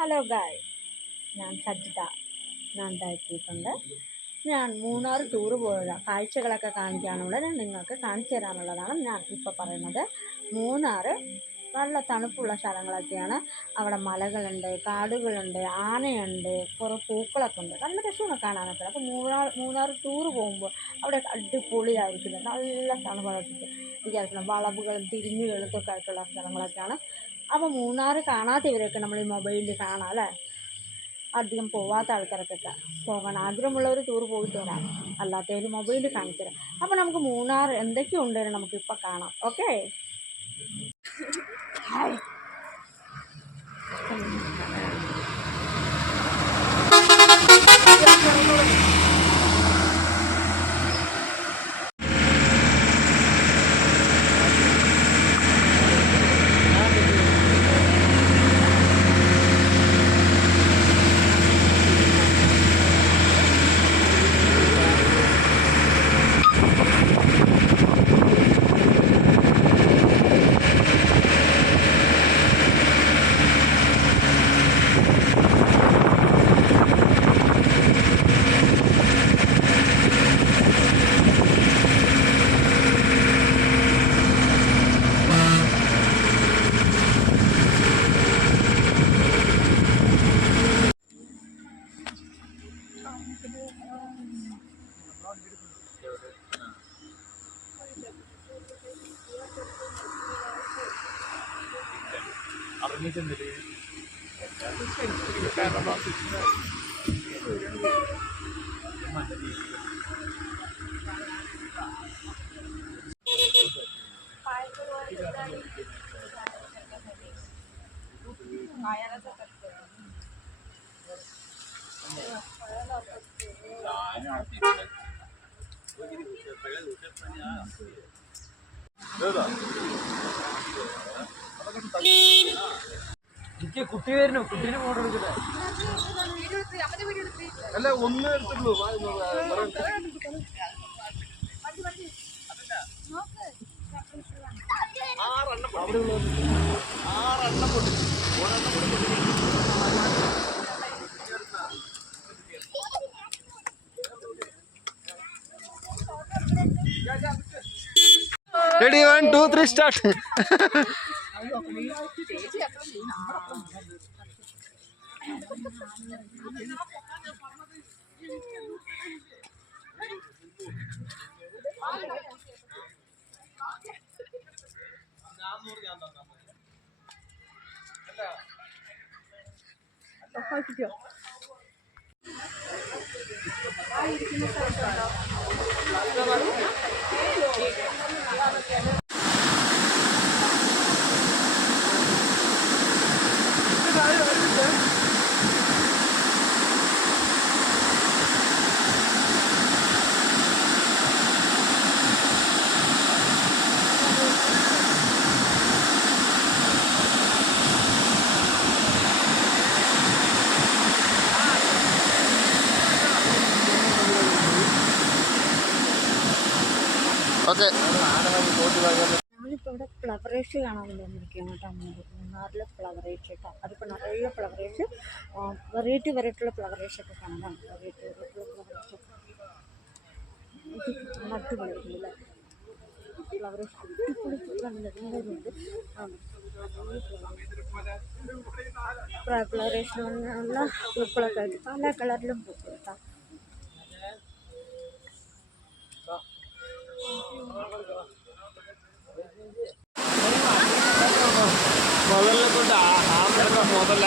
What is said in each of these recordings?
Hello ഗായ്, ഞാൻ സജിത. ഞാൻ എത്തിയിട്ടുണ്ട്. ഞാൻ മൂന്നാർ ടൂറ് പോയതാണ്. കാഴ്ചകളൊക്കെ കാണിക്കാനുള്ളത് നിങ്ങൾക്ക് കാണിച്ചു തരാനുള്ളതാണ് ഞാൻ ഇപ്പോൾ പറയുന്നത്. മൂന്നാർ നല്ല തണുപ്പുള്ള സ്ഥലങ്ങളൊക്കെയാണ്. അവിടെ മലകളുണ്ട്, കാടുകളുണ്ട്, ആനയുണ്ട്, കുറേ പൂക്കളൊക്കെ ഉണ്ട്. നല്ല രസമാണ് കാണാനൊക്കെ. അപ്പോൾ മൂന്നാർ ടൂറ് പോകുമ്പോൾ അവിടെ അടിപൊളിയായിരിക്കും. നല്ല തണുപ്പായിട്ട് വിചാരിക്കണം. വളവുകളും തിരിഞ്ഞുകളൊക്കെ ആയിട്ടുള്ള സ്ഥലങ്ങളൊക്കെയാണ്. അപ്പോൾ മൂന്നാർ കാണാത്തവരൊക്കെ നമ്മൾ ഈ മൊബൈലിൽ കാണാം അല്ലേ. അധികം പോവാത്ത ആൾക്കാർക്കൊക്കെ പോകണം. ആഗ്രഹമുള്ളവർ ടൂർ പോയിട്ട് വരാം, അല്ലാത്തവർ മൊബൈലിൽ കാണിച്ചു തരാം. അപ്പോൾ നമുക്ക് മൂന്നാർ എന്തൊക്കെയുണ്ടെന്ന് നമുക്കിപ്പോൾ കാണാം. ഓക്കെ. ഹായ്. എനിക്ക് കുട്ടി വരുന്നു, കുട്ടീനെ ഫോട്ടോ എടുക്കട്ടെ. അല്ല, ഒന്ന് എടുത്തുള്ളൂ. ആറെണ്ണം പൊട്ടി, ഒരെണ്ണം കൂടി പൊട്ടി. Ready, 1, 2, 3, start. ഓക്കെ. ഞാനിപ്പോൾ ഇവിടെ ഫ്ലവറേഷ് കാണാൻ വേണ്ടി വന്നിരിക്കുകയാണ് കേട്ടോ. മൂന്നാറിലെ ഫ്ലവറേഷ് കേട്ടോ. അതിപ്പോൾ നല്ല ഫ്ലവറേഷ്, വെറൈറ്റി ഫ്ലവറേഷൊക്കെ കാണാം. വെറൈറ്റി ഫ്ലവറേഷ് അടിപൊളിയായിരിക്കില്ല. ഫ്ലവറേഷ് അടിപൊളി നല്ലതുണ്ട്. ഫ്ലവറേഷന് നല്ല പൂക്കളൊക്കെ ആയിട്ട് പല കളറിലും പൂക്കൾ കേട്ടോ. ಮೊದಲನೇ ಕೊಟ್ಟು ಆಮೇಲೆ ಮೊದಲ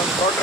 ಒಂದು ಫೋಟೋ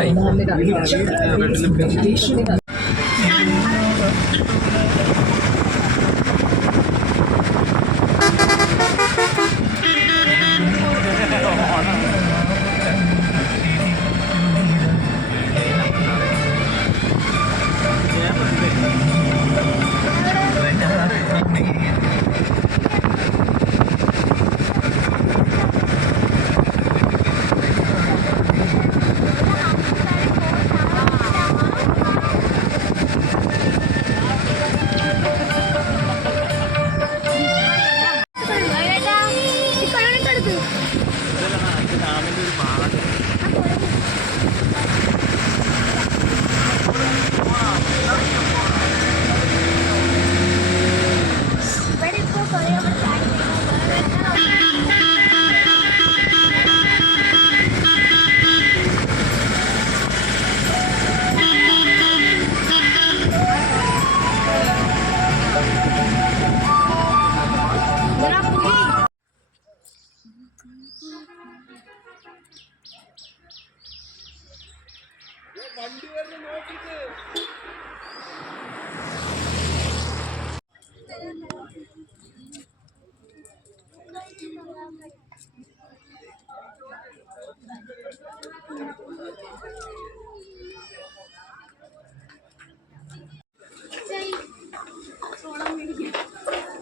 കട്ടായി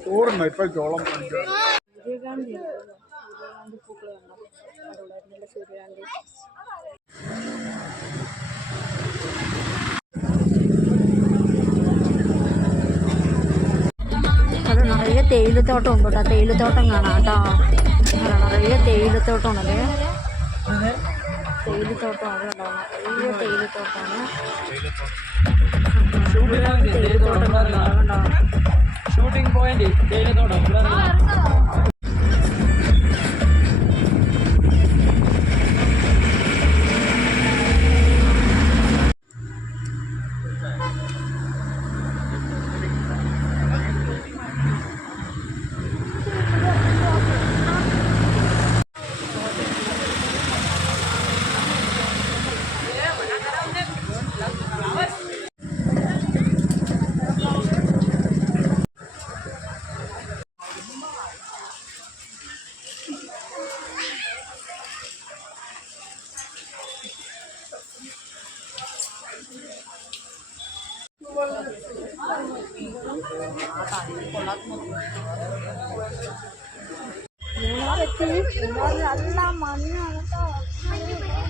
ചോറുണ്ടോ ഇപ്പൊ ചോളം സൂര്യകാന്തി പൂക്കൾ കണ്ടോ അതുകൊണ്ടായിരുന്നില്ല സൂര്യകാന്തി. അത് നിറയെ തേയിലത്തോട്ടം ഉണ്ട് കേട്ടോ. തേയിലത്തോട്ടം കാണാം കേട്ടോ. നിറയെ തേയിലത്തോട്ടം ഉണ്ടത്. തേയിലത്തോട്ടം അത് കണ്ടോ. നിറയെ തേയിലത്തോട്ടമാണ്. തേയിലത്തോട്ടം കണ്ടോ. ഷൂട്ടിംഗ് പോയിന്റ് തേയിലത്തോട്ടം മൂന്നാറെത്തി. മൂന്നാറിൽ നല്ല മഞ്ഞാണ് കേട്ടോ.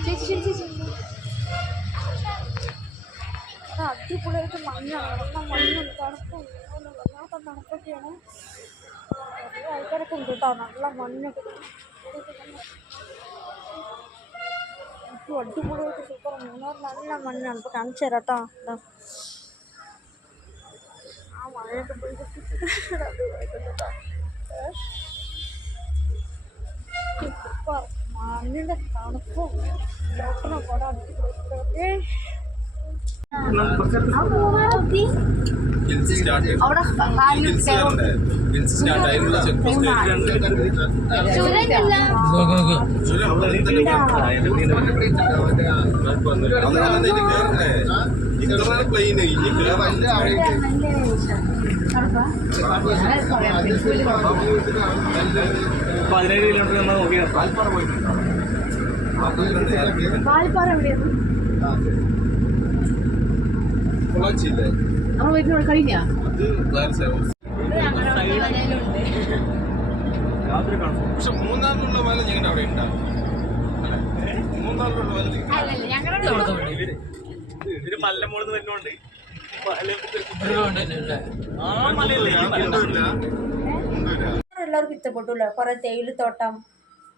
ചേച്ചി അടിപൊളിയായിട്ട് മഞ്ഞാണ്. നല്ല മഞ്ഞും തണുപ്പും വല്ലാത്ത തണുപ്പൊക്കെയാണ്. കുറേ ആൾക്കാരൊക്കെ ഉണ്ട് കേട്ടോ. നല്ല മഞ്ഞൊക്കെ അടിപൊളിയായിട്ട് സൂപ്പർ. മൂന്നാറിൽ നല്ല മഞ്ഞാണ്. ഇപ്പോൾ കാണിച്ചു തരാം കേട്ടോ. ആ മഴയൊക്കെ പോയിട്ട് സൂപ്പർ. മണ്ണിൻ്റെ തണുപ്പും ഡോക്ടറിനെ കൂടെ അടിപൊളി. അവിടെ പതിനേഴ് കിലോമീറ്റർ നമ്മൾ നോക്കിയാൽ പാൽപ്പാറ പോയിട്ടുണ്ടോ? പാൽപ്പാറ എവിടെയാണ്? നമ്മൾ വീട്ടിൽ കഴിഞ്ഞ പക്ഷെ മൂന്നാറിലുള്ള പോലെ ഞങ്ങളുടെ അവിടെ ഉണ്ടാവും. മൂന്നാറിലുള്ള പോലെ ഇതിന് മല മുകളിൽ വരുന്നുണ്ട്. എല്ലാവർക്കും ഇഷ്ടപ്പെട്ടല്ലോ. കുറെ തേയിലത്തോട്ടം,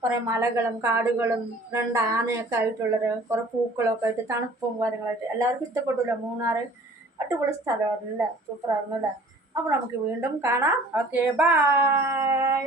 കുറെ മലകളും കാടുകളും 2 ആനയൊക്കെ ആയിട്ടുള്ളൊരു കുറെ പൂക്കളൊക്കെ ആയിട്ട് തണുപ്പും കാര്യങ്ങളായിട്ട് എല്ലാവർക്കും ഇഷ്ടപ്പെട്ടല്ലോ. മൂന്നാറ് അടിപൊളി സ്ഥലമായിരുന്നല്ലേ. സൂപ്പറായിരുന്നല്ലേ. അപ്പോൾ നമുക്ക് വീണ്ടും കാണാം. Okay, by.